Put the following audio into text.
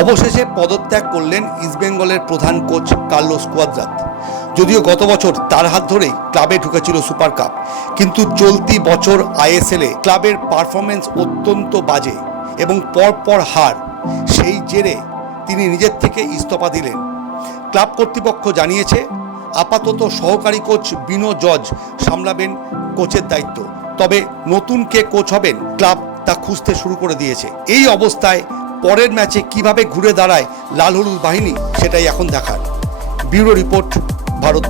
অবশেষে পদত্যাগ করলেন ইস্টবেঙ্গলের প্রধান কোচ কার্লোস কোয়াদ্রাত। যদিও গত বছর তার হাত ধরেই ক্লাবে ঢুকেছিল সুপার কাপ, কিন্তু চলতি বছর আইএসএলে ক্লাবের পারফরমেন্স অত্যন্ত বাজে এবং পরপর হার। সেই জেরে তিনি নিজের থেকে ইস্তফা দিলেন। ক্লাব কর্তৃপক্ষ জানিয়েছে আপাতত সহকারী কোচ বিনো জর্জ সামলাবেন কোচের দায়িত্ব, তবে নতুন কে কোচ হবেন ক্লাব তা খুঁজতে শুরু করে দিয়েছে। এই অবস্থায় পরের ম্যাচে কিভাবে ঘুরে দাঁড়ায় লাল হলুদ বাহিনী, সেটাই এখন দেখার। Bureau report, Bharat.